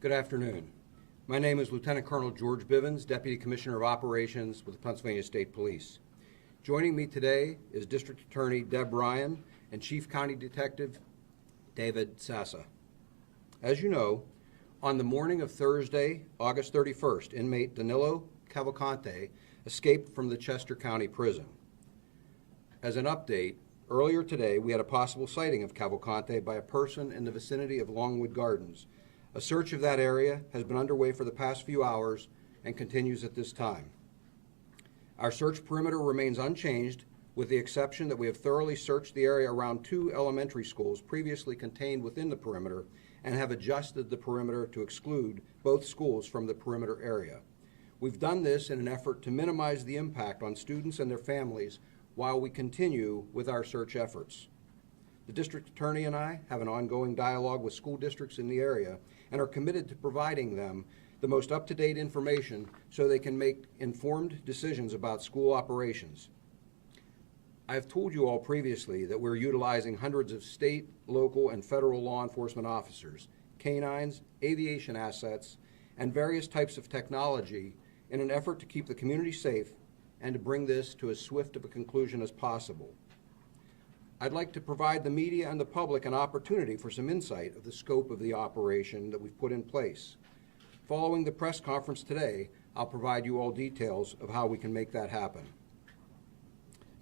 Good afternoon. My name is Lieutenant Colonel George Bivens, Deputy Commissioner of Operations with the Pennsylvania State Police. Joining me today is District Attorney Deb Ryan and Chief County Detective David Sassa. As you know, on the morning of Thursday, August 31st, inmate Danelo Cavalcante escaped from the Chester County Prison. As an update, earlier today we had a possible sighting of Cavalcante by a person in the vicinity of Longwood Gardens. A search of that area has been underway for the past few hours and continues at this time. Our search perimeter remains unchanged, with the exception that we have thoroughly searched the area around 2 elementary schools previously contained within the perimeter and have adjusted the perimeter to exclude both schools from the perimeter area. We've done this in an effort to minimize the impact on students and their families while we continue with our search efforts. The District Attorney and I have an ongoing dialogue with school districts in the area and are committed to providing them the most up-to-date information so they can make informed decisions about school operations. I have told you all previously that we're utilizing hundreds of state, local, and federal law enforcement officers, canines, aviation assets, and various types of technology in an effort to keep the community safe and to bring this to as swift of a conclusion as possible. I'd like to provide the media and the public an opportunity for some insight of the scope of the operation that we've put in place. Following the press conference today, I'll provide you all details of how we can make that happen.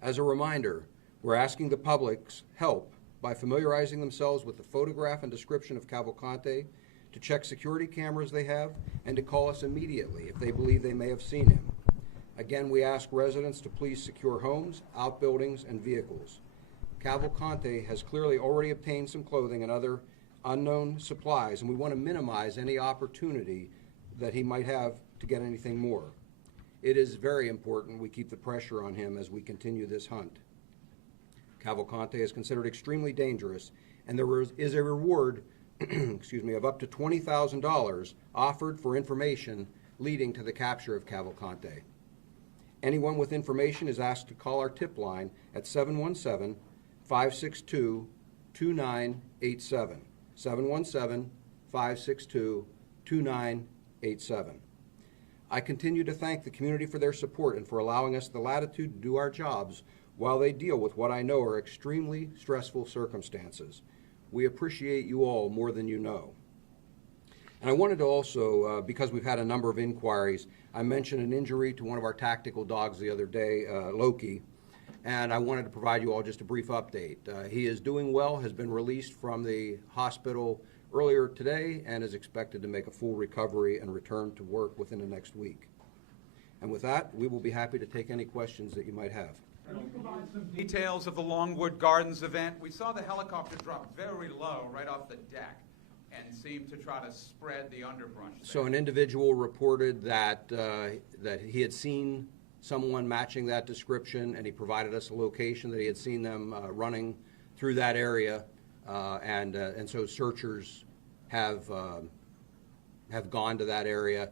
As a reminder, we're asking the public's help by familiarizing themselves with the photograph and description of Cavalcante, to check security cameras they have, and to call us immediately if they believe they may have seen him. Again, we ask residents to please secure homes, outbuildings, and vehicles. Cavalcante has clearly already obtained some clothing and other unknown supplies, and we want to minimize any opportunity that he might have to get anything more. It is very important we keep the pressure on him as we continue this hunt. Cavalcante is considered extremely dangerous, and there is a reward of up to $20,000 offered for information leading to the capture of Cavalcante. Anyone with information is asked to call our tip line at 717-562-2987. 717-562-2987. I continue to thank the community for their support and for allowing us the latitude to do our jobs while they deal with what I know are extremely stressful circumstances. We appreciate you all more than you know. And I wanted to also, because we've had a number of inquiries, I mentioned an injury to one of our tactical dogs the other day, Loki, and I wanted to provide you all just a brief update. He is doing well, has been released from the hospital earlier today, and is expected to make a full recovery and return to work within the next week. And with that, we will be happy to take any questions that you might have. Can you provide some details of the Longwood Gardens event? We saw the helicopter drop very low right off the deck and seemed to try to spread the underbrush there. So an individual reported that that he had seen someone matching that description, and he provided us a location that he had seen them running through that area, and so searchers have gone to that area.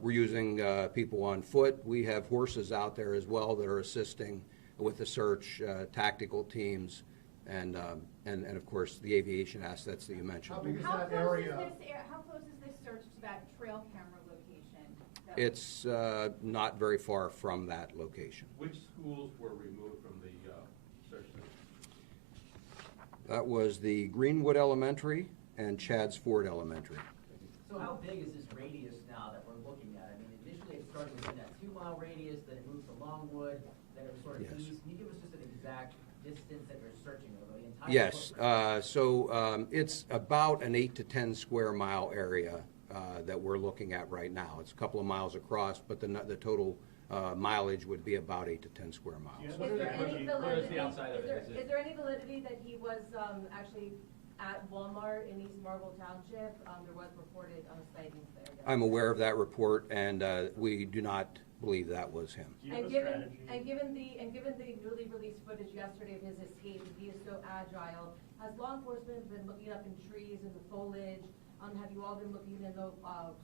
We're using people on foot. We have horses out there as well that are assisting with the search, tactical teams, and of course the aviation assets that you mentioned. How close is this search to that trail camera location? It's not very far from that location. Which schools were removed from the search? That was the Greenwood Elementary and Chadds Ford Elementary. So how big is this radius now that we're looking at? I mean, initially it started within that 2-mile radius, then it moved to Longwood, then it was sort of east. Can you give us just an exact distance that you're searching over the entire footprint? It's about an 8 to 10 square mile area that we're looking at right now. It's a couple of miles across, but the total mileage would be about 8 to 10 square miles. Is there any validity that he was actually at Walmart in East Marlboro Township? There was reported sightings there. I'm aware of that report, and we do not believe that was him. And given the newly released footage yesterday of his escape, he is so agile. Has law enforcement been looking up in trees and the foliage? Have you all been looking into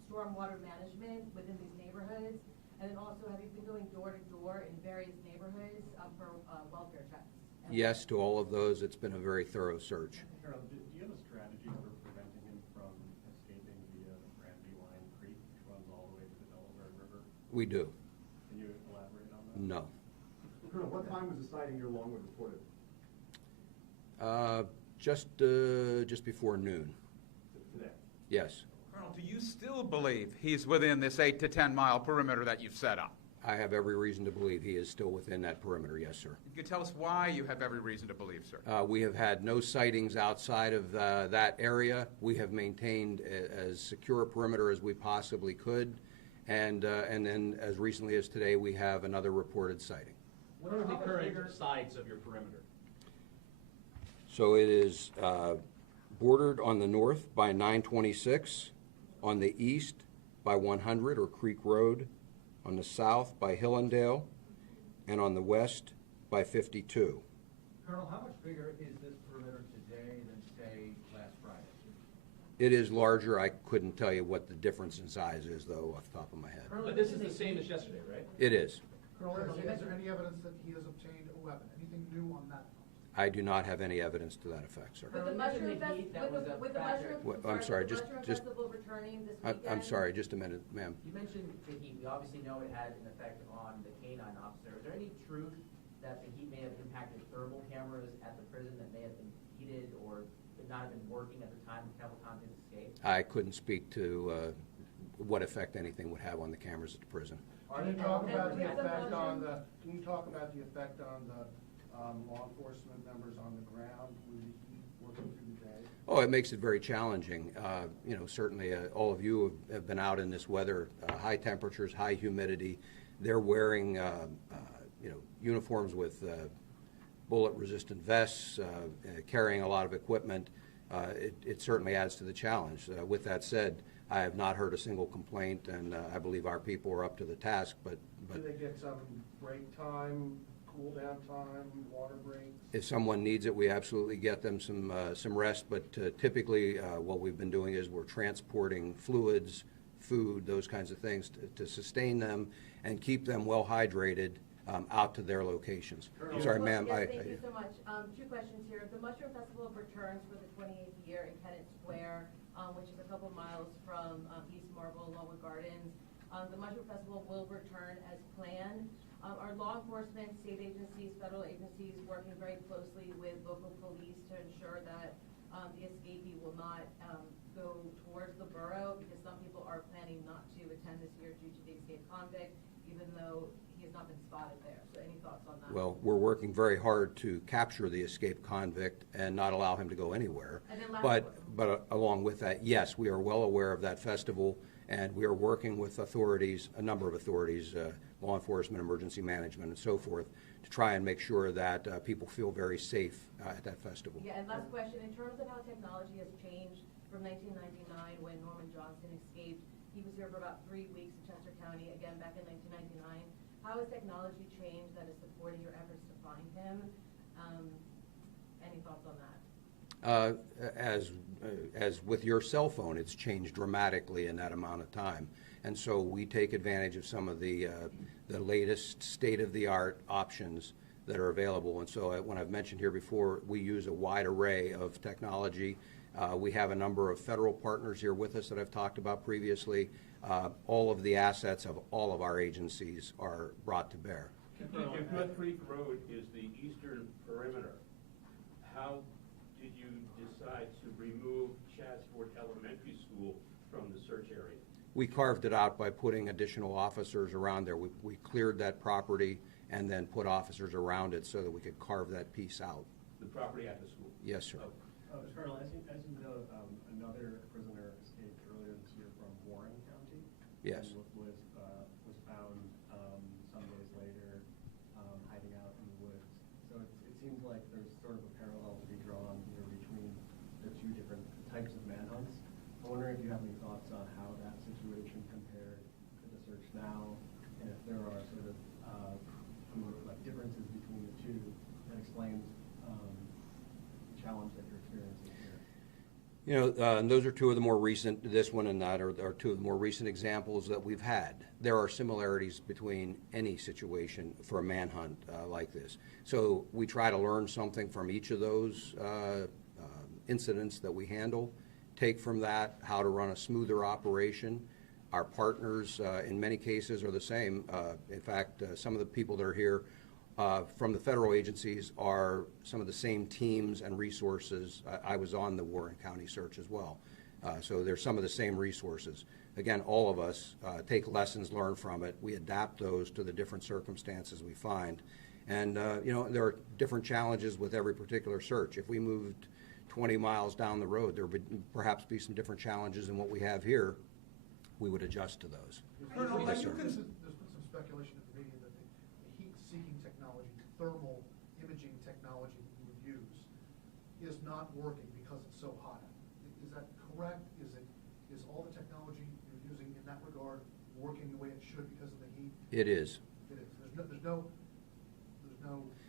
stormwater management within these neighborhoods? And then also, have you been going door to door in various neighborhoods for welfare checks? Yes, to all of those. It's been a very thorough search. Harold, do you have a strategy for preventing him from escaping via We do. Can you elaborate on that? No. Colonel, what time was the sighting near Longwood reported? Just before noon. Today? Yes. Colonel, do you still believe he's within this 8 to 10 mile perimeter that you've set up? I have every reason to believe he is still within that perimeter, yes, sir. You can tell us why you have every reason to believe, sir. We have had no sightings outside of that area. We have maintained as secure a perimeter as we possibly could. And then as recently as today, we have another reported sighting. What are the current sides of your perimeter? So it is bordered on the north by 926, on the east by 100 or Creek Road, on the south by Hillendale, and on the west by 52. Colonel, how much bigger is this perimeter today than, say, last Friday? It is larger. I couldn't tell you what the difference in size is, though, off the top of my head. But this is the same as yesterday, right? It is. Colonel, is there any evidence that he has obtained a weapon? Anything new on that? I do not have any evidence to that effect, sir. With the mushroom festival, I'm sorry, just- festival returning this weekend. I'm sorry, just a minute, ma'am. You mentioned the heat. We obviously know it had an effect on the canine officer. Is there any truth that the heat may have impacted thermal cameras at the prison that may have been heated or could not have been working at the time of Cavalcante's escape? I couldn't speak to what effect anything would have on the cameras at the prison. Can you talk about the effect on the, law enforcement members on the ground with the heat working through the day? Oh, it makes it very challenging. Certainly all of you have been out in this weather, high temperatures, high humidity. They're wearing, uniforms with bullet-resistant vests, carrying a lot of equipment. It certainly adds to the challenge. With that said, I have not heard a single complaint, and I believe our people are up to the task. But Do they get some break time, cool down time, water breaks? if someone needs it, we absolutely get them some rest. But typically, what we've been doing is we're transporting fluids, food, those kinds of things to sustain them and keep them well hydrated out to their locations. Sorry, ma'am. Yes, thank you so much. Two questions here. The Mushroom Festival returns for the 28th year in Kennett Square, which is a couple miles from East Marble, Longwood Gardens. The Mushroom Festival will return as planned. Our law enforcement, state agencies, federal agencies working very closely with local police to ensure that the escapee will not go towards the borough, because some people are planning not to attend this year due to the escaped convict, even though he has not been spotted there. So any thoughts on that? Well, we're working very hard to capture the escaped convict and not allow him to go anywhere. And then But along with that, yes, we are well aware of that festival, and we are working with authorities, a number of authorities, law enforcement, emergency management, and so forth, to try and make sure that people feel very safe at that festival. Yeah, and last question, in terms of how technology has changed from 1999 when Norman Johnson escaped, he was here for about 3 weeks in Chester County, again back in 1999. How has technology changed that is supporting your efforts to find him? Any thoughts on that? As with your cell phone, it's changed dramatically in that amount of time. And so we take advantage of some of the latest state-of-the-art options that are available. And so when I've mentioned here before, we use a wide array of technology. We have a number of federal partners here with us that I've talked about previously. All of the assets of all of our agencies are brought to bear. If Mud Creek Road is the eastern perimeter, how did you decide to remove Chadsford Elementary School from the search area? We carved it out by putting additional officers around there. We cleared that property and then put officers around it so that we could carve that piece out. The property at the school? Yes, sir. Colonel, as you know, another prisoner escaped earlier this year from Warren County. Yes. And was found some days later hiding out in the woods. So it seems like there's sort of a parallel to be drawn here between the two different types of manhunts. I'm wondering if you have any thoughts on how that situation compared to the search now, and if there are sort of differences between the two that explains the challenge that you're experiencing here. And those are two of the more recent, this one and that are two of the more recent examples that we've had. There are similarities between any situation for a manhunt like this. So we try to learn something from each of those incidents that we handle, take from that how to run a smoother operation. Our partners, in many cases, are the same. In fact, some of the people that are here from the federal agencies are some of the same teams and resources. I was on the Warren County search as well. So there's some of the same resources. Again, all of us take lessons learned from it. We adapt those to the different circumstances we find. And, there are different challenges with every particular search. If we moved 20 miles down the road, there would perhaps be some different challenges than what we have here. We would adjust to those. Colonel, Yes, sir. There's been some speculation in the media that the heat-seeking technology, thermal imaging technology that you would use is not working because it's so hot. Is that correct? Is all the technology you're using in that regard working the way it should because of the heat? It is. It is. There's no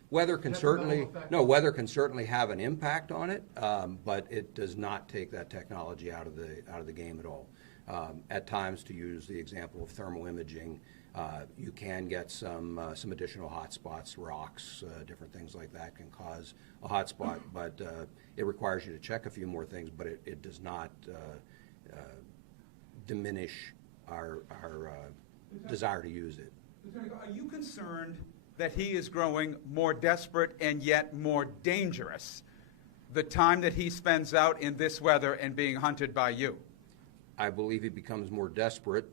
Weather can detrimental effect. weather can certainly have an impact on it, but it does not take that technology out of the game at all. At times, to use the example of thermal imaging, you can get some additional hot spots, rocks, different things like that can cause a hot spot, but it requires you to check a few more things, but it does not diminish our desire to use it. Lieutenant, are you concerned that he is growing more desperate and yet more dangerous the time that he spends out in this weather and being hunted by you? I believe he becomes more desperate.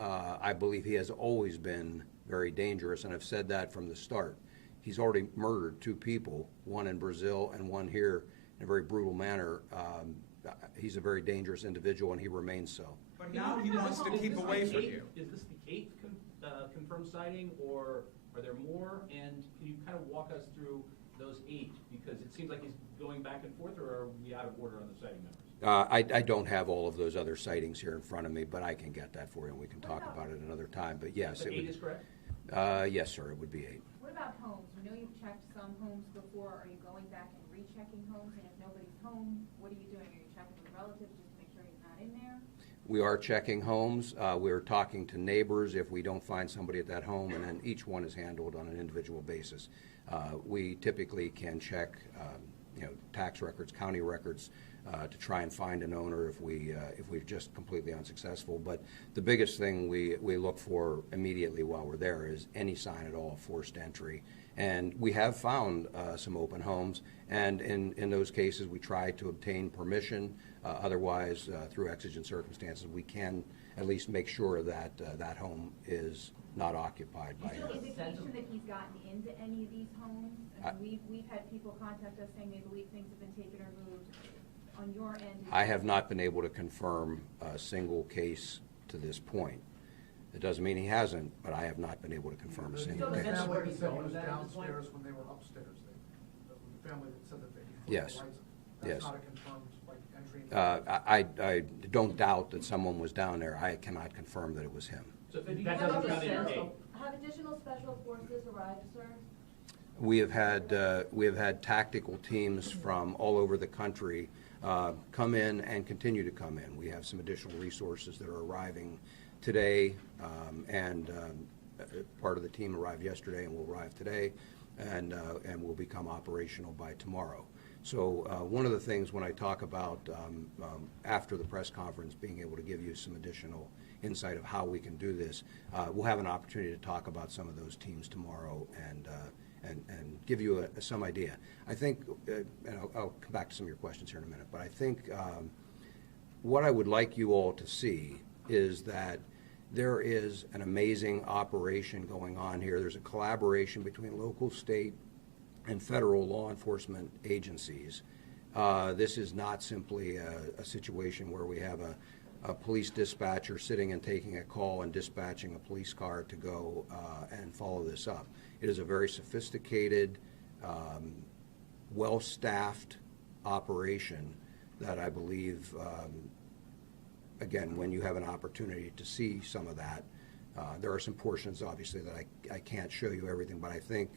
I believe he has always been very dangerous, and I've said that from the start. He's already murdered 2 people, one in Brazil and one here, in a very brutal manner. He's a very dangerous individual, and he remains so. But now he wants to keep away from you. Is this the 8th confirmed sighting, or are there more? And can you kind of walk us through those 8? Because it seems like he's going back and forth, or are we out of order on the sighting numbers? I don't have all of those other sightings here in front of me, but I can get that for you, and we can talk about it another time. But yes, But it 8 would. is correct? Yes, sir, it would be 8. What about homes? We know you've checked some homes before. Are you going back and rechecking homes? And if nobody's home, what are you doing? Are you checking with relatives just to make sure he's not in there? We are checking homes. We're talking to neighbors if we don't find somebody at that home, and then each one is handled on an individual basis. We typically can check, tax records, county records, to try and find an owner if we're just completely unsuccessful. But the biggest thing we look for immediately while we're there is any sign at all of forced entry. And we have found some open homes, and in those cases we try to obtain permission. Otherwise, through exigent circumstances, we can at least make sure that that home is not occupied by Is him. there indication that he's gotten into any of these homes? I mean, we've had people contact us saying they believe things have been taken or moved. On your end? I have not been able to confirm a single case to this point. It doesn't mean he hasn't, but I have not been able to confirm a single The case. family Where that he's said he going was with that at this point? downstairs when they were upstairs. The family that said that they put Yes. the lights. Yes. That's not a confirmed entry. I don't doubt that someone was down there. I cannot confirm that it was him. So So do you that have doesn't a count in your sense 8. of- Have additional special forces arrived, sir? We have had tactical teams from all over the country come in and continue to come in. We have some additional resources that are arriving today, and part of the team arrived yesterday and will arrive today, and will become operational by tomorrow. So one of the things when I talk about after the press conference being able to give you some additional insight of how we can do this, we'll have an opportunity to talk about some of those teams tomorrow and give you some idea. I think, and I'll come back to some of your questions here in a minute, but I think what I would like you all to see is that there is an amazing operation going on here. There's a collaboration between local, state, and federal law enforcement agencies. This is not simply a situation where we have a police dispatcher sitting and taking a call and dispatching a police car to go and follow this up. It is a very sophisticated, well-staffed operation that I believe, again, when you have an opportunity to see some of that, there are some portions, obviously, that I can't show you everything, but I think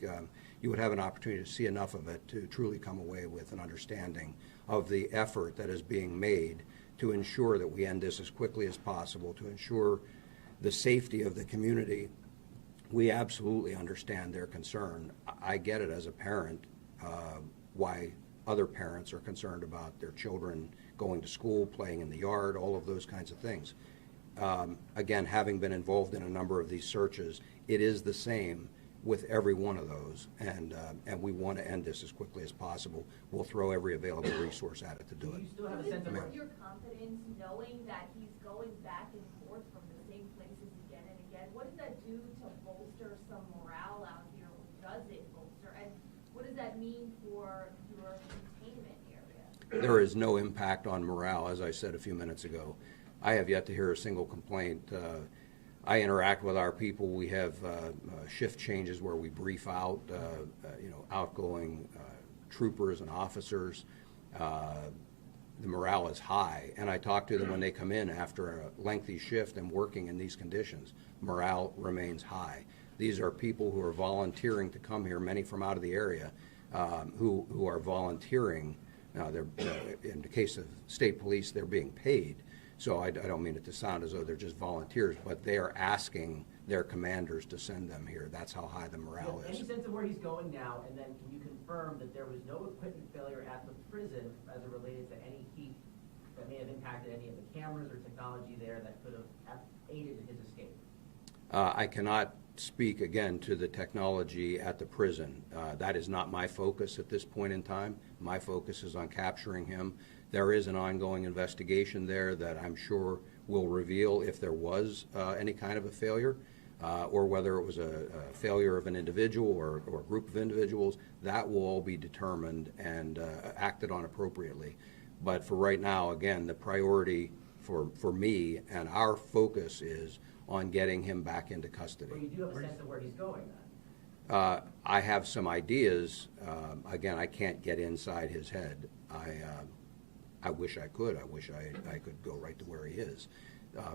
you would have an opportunity to see enough of it to truly come away with an understanding of the effort that is being made to ensure that we end this as quickly as possible, to ensure the safety of the community. We absolutely understand their concern. I get it as a parent, why other parents are concerned about their children going to school, playing in the yard, all of those kinds of things. again, having been involved in a number of these searches, it is the same with every one of those, and we want to end this as quickly as possible. We'll throw every available resource at it to do Do it. you still have a sense of Ma'am. where Your confidence knowing that he's going back and forth from the same places again and again, what does that do to bolster some morale out here? Or does it bolster? And what does that mean for your containment area? There is no impact on morale, as I said a few minutes ago. I have yet to hear a single complaint. I interact with our people. We have shift changes where we brief out, outgoing troopers and officers. The morale is high, and I talk to them when they come in after a lengthy shift and working in these conditions. Morale remains high. These are people who are volunteering to come here, many from out of the area, who are volunteering. Now, in the case of state police, they're being paid. So I don't mean it to sound as though they're just volunteers, but they are asking their commanders to send them here. That's how high the morale is. Any sense of where he's going now, and then can you confirm that there was no equipment failure at the prison as it related to any heat that may have impacted any of the cameras or technology there that could have aided in his escape? I cannot speak again to the technology at the prison. That is not my focus at this point in time. My focus is on capturing him. There is an ongoing investigation there that I'm sure will reveal if there was any kind of a failure, or whether it was a failure of an individual or a group of individuals. That will all be determined and acted on appropriately. But for right now, again, the priority for me and our focus is on getting him back into custody. Well, you do have a sense of where he's going then? I have some ideas. Again, I can't get inside his head. I wish I could. I wish I could go right to where he is.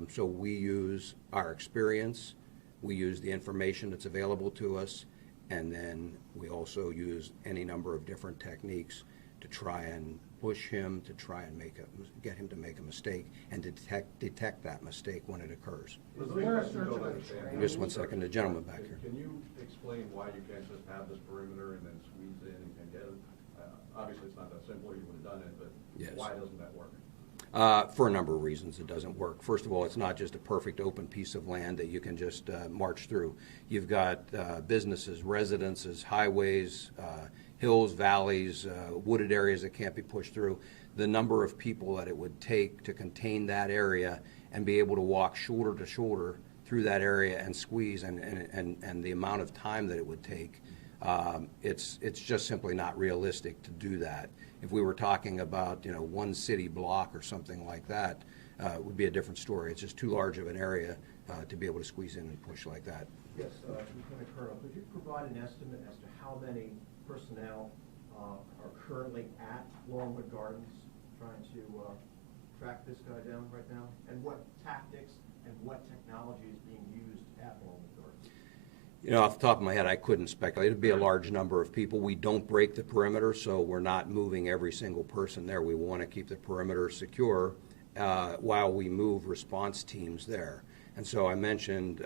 So we use our experience, we use the information that's available to us, and then we also use any number of different techniques to try and push him, to try and get him to make a mistake, and to detect that mistake when it occurs. Just one second, the gentleman back here. Can you explain why you can't just have this perimeter and then squeeze in and get it? Obviously, it's not that simple. You would have done it, but Yes. Why doesn't that work? For a number of reasons, it doesn't work. First of all, it's not just a perfect open piece of land that you can just march through. You've got businesses, residences, highways, hills, valleys, wooded areas that can't be pushed through. The number of people that it would take to contain that area and be able to walk shoulder to shoulder through that area and squeeze, and the amount of time that it would take, it's just simply not realistic to do that. If we were talking about, one city block or something like that, it would be a different story. It's just too large of an area to be able to squeeze in and push like that. Yes, Lieutenant Colonel, could you provide an estimate as to how many personnel are currently at Longwood Gardens trying to track this guy down right now? And what tactics and what technology is being used at Longwood Gardens? Off the top of my head, I couldn't speculate. It'd be a large number of people. We don't break the perimeter, so we're not moving every single person there. We want to keep the perimeter secure while we move response teams there. And so I mentioned,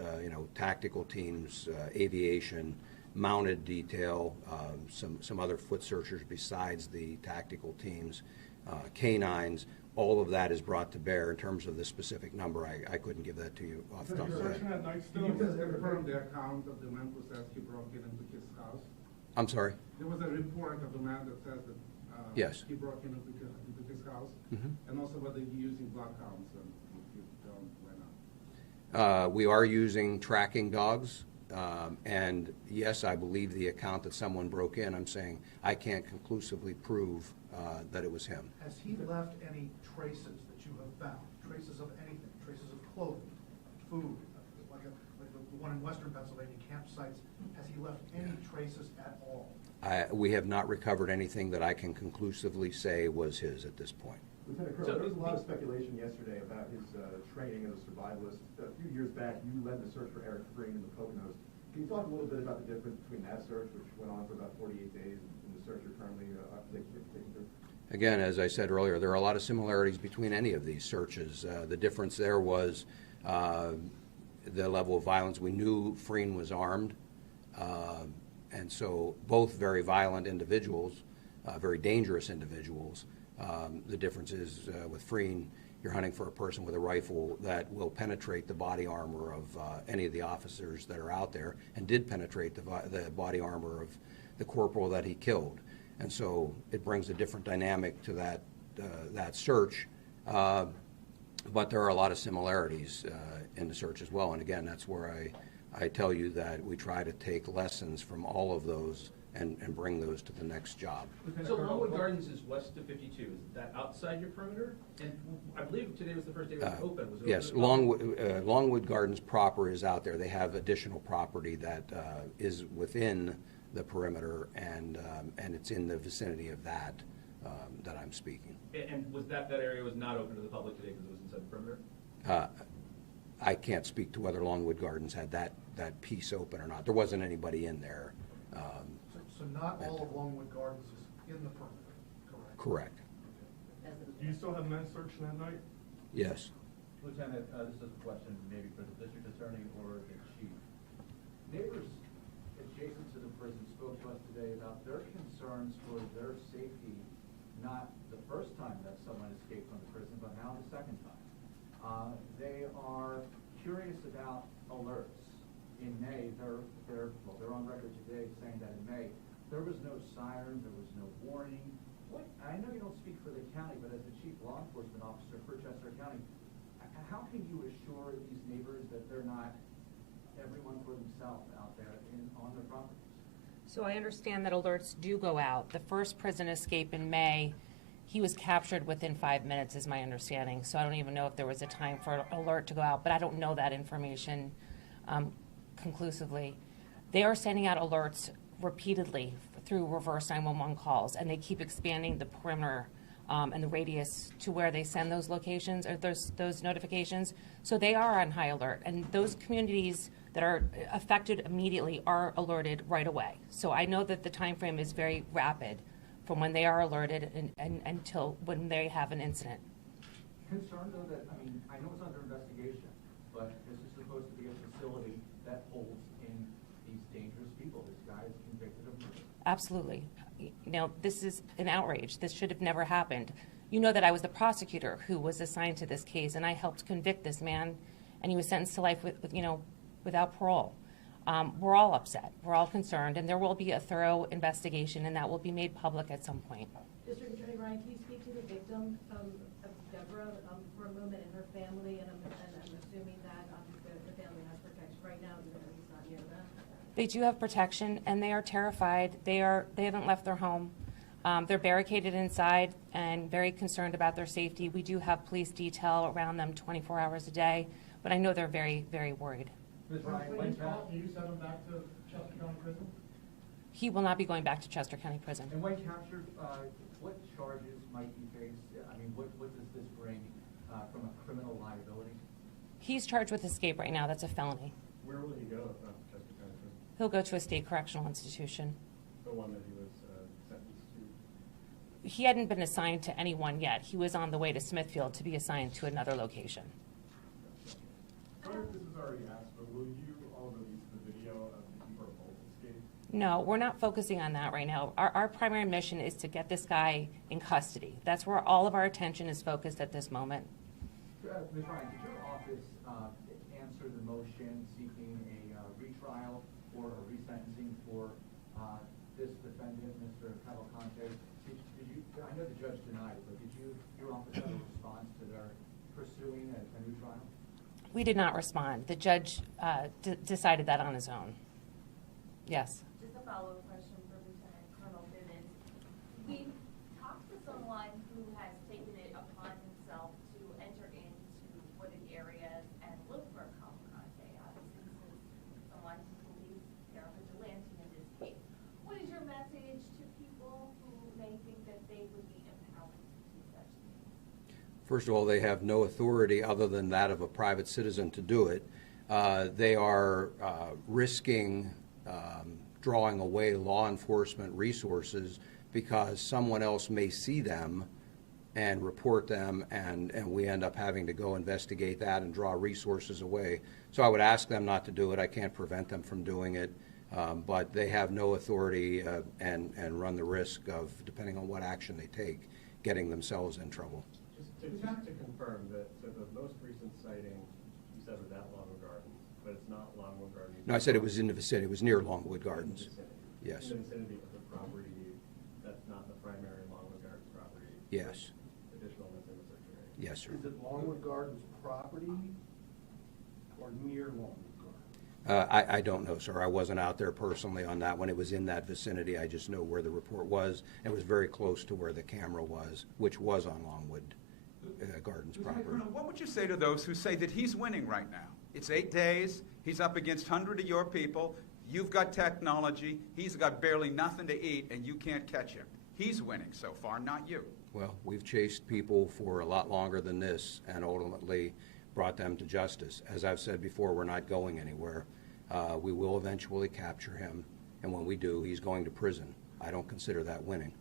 tactical teams, aviation, mounted detail, some other foot searchers besides the tactical teams, canines. All of that is brought to bear in terms of the specific number. I couldn't give that to you off the top of my head. Can you just confirm the account of the man who says he broke into his house? I'm sorry? There was a report of the man that says that Yes. he broke into his house, and also whether you're using bloodhounds, and if you don't, why not? We are using tracking dogs, and yes, I believe the account that someone broke in. I'm saying I can't conclusively prove that it was him. Has he left any traces that you have found? Traces of anything? Traces of clothing, food, like the one in western Pennsylvania, campsites? Has he left any traces at all? We have not recovered anything that I can conclusively say was his at this point. Lieutenant Colonel, there was a lot of speculation yesterday about his training as a survivalist. A few years back, you led the search for Eric Freeman in the Poconos. Can you talk a little bit about the difference between that search, which went on for about 48 days, and the search you're currently taking through? Again, as I said earlier, there are a lot of similarities between any of these searches. The difference there was the level of violence. We knew Freeman was armed, and so both very violent individuals, very dangerous individuals. The difference is with Freeman, you're hunting for a person with a rifle that will penetrate the body armor of any of the officers that are out there, and did penetrate the body armor of the corporal that he killed. And so it brings a different dynamic to that search. But there are a lot of similarities in the search as well. And again, that's where I tell you that we try to take lessons from all of those and bring those to the next job. So Longwood Gardens is west of 52. Is that outside your perimeter? And I believe today was the first day it was open. Was it Yes, open? Longwood Gardens proper is out there. They have additional property that is within the perimeter, and it's in the vicinity of that that I'm speaking. And was that area was not open to the public today because it was inside the perimeter? I can't speak to whether Longwood Gardens had that piece open or not. There wasn't anybody in there. So not all of Longwood Gardens is in the perimeter, correct? Correct. Do you still have men searching that night? Yes. Lieutenant, this is a question maybe for the district attorney or the chief. Neighbors adjacent to the prison spoke to us today about their concerns for their safety, not the first time that someone escaped from the prison, but now the second time. They are curious about alerts. In May, they're on record today saying that in May, there was no siren, there was no warning. I know you don't speak for the county, but as the chief law enforcement officer for Chester County, how can you assure these neighbors that they're not everyone for themselves out there on their properties? So I understand that alerts do go out. The first prison escape in May, he was captured within 5 minutes, is my understanding. So I don't even know if there was a time for an alert to go out, but I don't know that information conclusively. They are sending out alerts repeatedly through reverse 911 calls, and they keep expanding the perimeter and the radius to where they send those locations or those notifications. So they are on high alert, and those communities that are affected immediately are alerted right away. So I know that the time frame is very rapid from when they are alerted and until when they have an incident. Concerned though that, I mean, I know it's under investigation, but this is supposed to be a facility that holds in these dangerous people. This guy is convicted of murder. Absolutely. You know, this is an outrage. This should have never happened. You know that I was the prosecutor who was assigned to this case, and I helped convict this man, and he was sentenced to life without parole. We're all upset. We're all concerned, and there will be a thorough investigation, and that will be made public at some point. District Attorney Ryan, can you speak to the victim of Deborah for a moment and her family? And I'm assuming that the family has protection right now, even though he's not near them. They do have protection, and they are terrified. They haven't left their home. They're barricaded inside and very concerned about their safety. We do have police detail around them 24 hours a day, but I know they're very, very worried. Ms. Ryan, when you send him back to Chester County Prison? He will not be going back to Chester County Prison. And when captured, what charges might he face? I mean, what does this bring from a criminal liability? He's charged with escape right now. That's a felony. Where will he go if not Chester County Prison? He'll go to a state correctional institution. The one that he was sentenced to? He hadn't been assigned to anyone yet. He was on the way to Smithfield to be assigned to another location. Sorry if this is already asked, but will you all release the video of the keeper of both escape? No, we're not focusing on that right now. Our primary mission is to get this guy in custody. That's where all of our attention is focused at this moment. Ms. Ryan, did your office answer the motion seeking a retrial or a resentencing for this defendant, Mr. Cavalcante? I know the judge denied it, but did your office have a response to their pursuing a new trial? We did not respond. The judge decided that on his own. Yes. Just a follow-up question for Lieutenant Colonel Bivens. We talked to someone who has taken it upon himself to enter into wooded areas and look for Cavalcante. Obviously, this is someone who believes they're a vigilante in this case. What is your message to people who may think that they would be empowered to do such things? First of all, they have no authority other than that of a private citizen to do it. They are risking drawing away law enforcement resources because someone else may see them and report them, and we end up having to go investigate that and draw resources away. So I would ask them not to do it. I can't prevent them from doing it, but they have no authority and run the risk of, depending on what action they take, getting themselves in trouble. Just to confirm that, so the most recent sighting, you said was at Longwood Gardens, but it's not Longwood Gardens? No, I said it was in the vicinity. It was near Longwood Gardens. Yes. In the vicinity of the property that's not the primary Longwood Gardens property? Yes. Additional that's in the search area? Yes, sir. Is it Longwood Gardens property or near Longwood Gardens? I don't know, sir. I wasn't out there personally on that one. It was in that vicinity. I just know where the report was. It was very close to where the camera was, which was on Longwood Gardens Lieutenant property. Colonel, what would you say to those who say that he's winning right now? It's 8 days. He's up against 100 of your people. You've got technology. He's got barely nothing to eat, and you can't catch him. He's winning so far, not you. Well, we've chased people for a lot longer than this and ultimately brought them to justice. As I've said before, we're not going anywhere. We will eventually capture him, and when we do, he's going to prison. I don't consider that winning.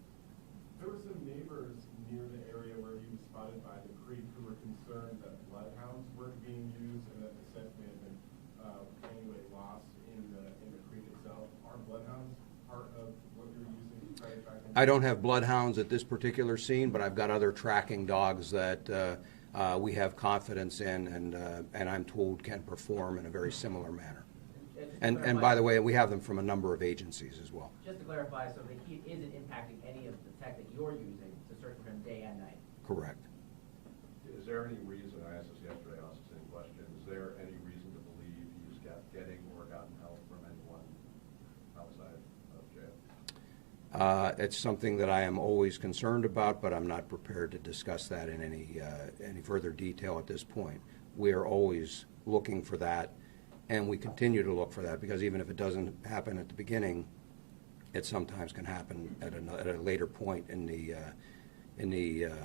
There were some neighbors near the area where he was spotted by the creek who were concerned that bloodhounds weren't being used and that the scent may have been anyway lost in the creek itself. Are bloodhounds part of what you're using to try to track him? I don't have bloodhounds at this particular scene, but I've got other tracking dogs that we have confidence in and I'm told can perform in a very similar manner. And by the way, we have them from a number of agencies as well. Just to clarify, so the heat isn't impacting any of the tech that you're using to search for him day and night? Correct. Is there any reason, I asked this yesterday, I'll ask the same question, is there any reason to believe he's getting or gotten help from anyone outside of jail? It's something that I am always concerned about, but I'm not prepared to discuss that in any further detail at this point. We are always looking for that, and we continue to look for that, because even if it doesn't happen at the beginning, it sometimes can happen at a later point in the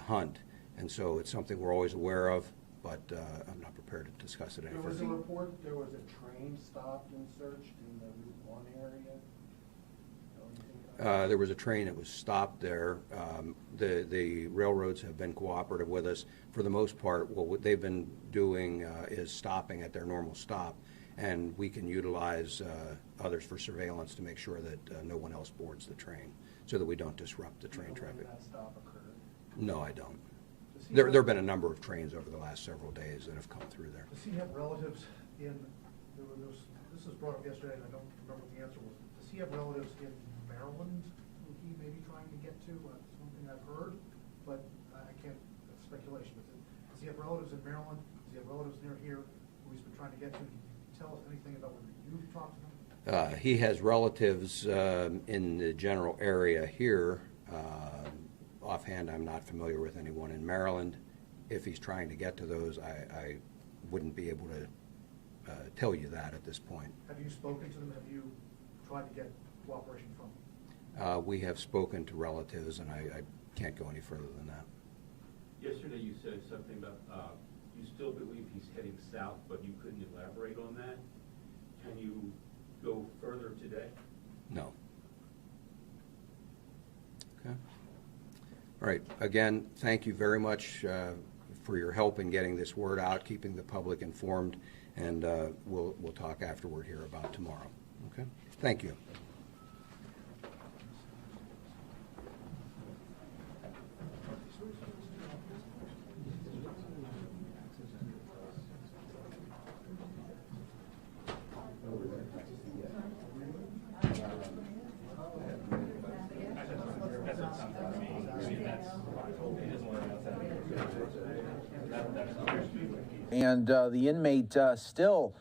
hunt. And so it's something we're always aware of, but I'm not prepared to discuss it any There was a further. report that there was a train stopped and searched in the Route 1 area. There was a train that was stopped there. The railroads have been cooperative with us. For the most part, what they've been doing is stopping at their normal stop, and we can utilize others for surveillance to make sure that no one else boards the train, so that we don't disrupt the train traffic. That stop occurred. No, I don't. There have been a number of trains over the last several days that have come through there. Does he have relatives in, this was brought up yesterday and I don't remember what the answer was. Does he have relatives in Maryland who he may be trying to get to? It's one thing I've heard, but I can't, that's speculation. Does he have relatives in Maryland? Does he have relatives near here who he's been trying to get to? Can you tell us anything about whether you've talked to them? He has relatives in the general area here. Offhand, I'm not familiar with anyone in Maryland. If he's trying to get to those, I wouldn't be able to tell you that at this point. Have you spoken to them? Have you tried to get cooperation from them? We have spoken to relatives, and I can't go any further than that. Yesterday you said something about you still believe he's heading south, but you couldn't elaborate on that. Can you go further today? No. Okay. All right. Again, thank you very much for your help in getting this word out, keeping the public informed, and we'll talk afterward here about tomorrow. Okay? Thank you. And the inmate still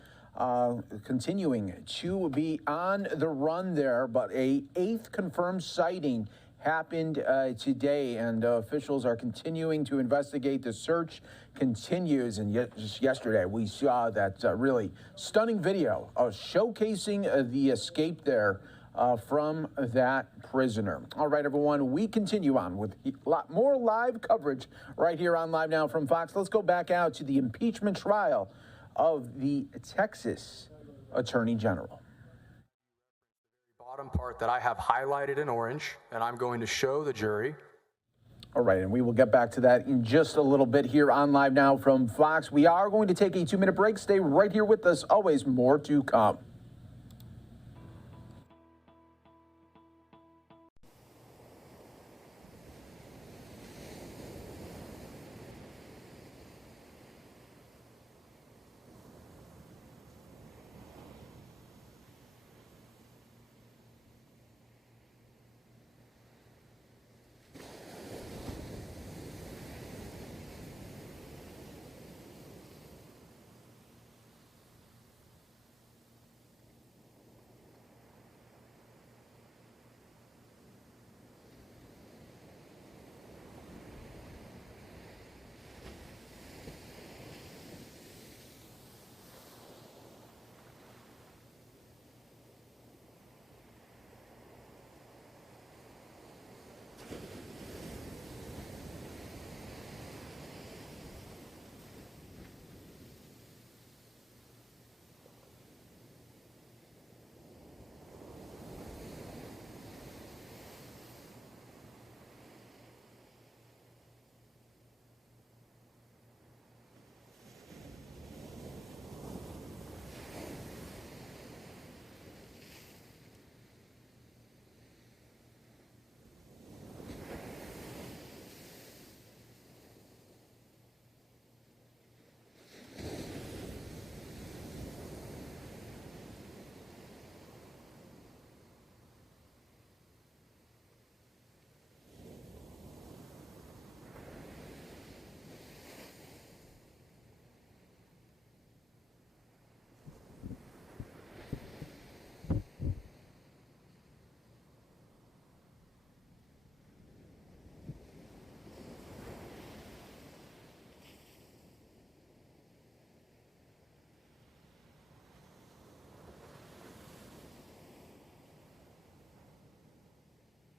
continuing to be on the run there, but a 8th confirmed sighting happened today, and officials are continuing to investigate. The search continues, and just yesterday we saw that really stunning video showcasing the escape there from that prisoner. All right, everyone, we continue on with a lot more live coverage right here on Live Now from Fox. Let's go back out to the impeachment trial of the Texas Attorney General. Bottom part that I have highlighted in orange, and I'm going to show the jury. All right, and we will get back to that in just a little bit here on Live Now from Fox. We are going to take a 2-minute break. Stay right here with us. Always more to come.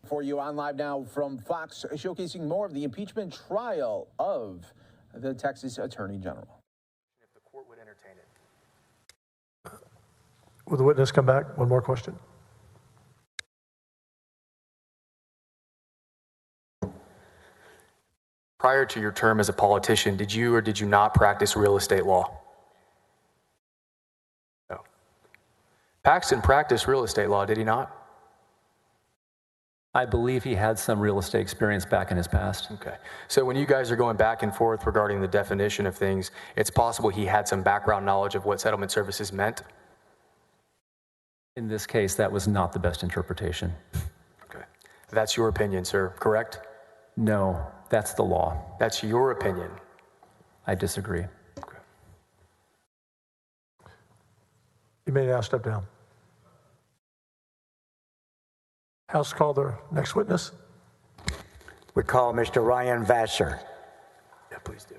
For you on live now from Fox, showcasing more of the impeachment trial of the Texas Attorney General. If the court would entertain it. Will the witness come back? One more question. Prior to your term as a politician, did you or did you not practice real estate law? No. Paxton practiced real estate law, did he not? I believe he had some real estate experience back in his past. Okay. So when you guys are going back and forth regarding the definition of things, it's possible he had some background knowledge of what settlement services meant? In this case, that was not the best interpretation. Okay. That's your opinion, sir, correct? No, that's the law. That's your opinion. I disagree. Okay. You may now step down. House, call the next witness. We call Mr. Ryan Vassar. Yeah, please do.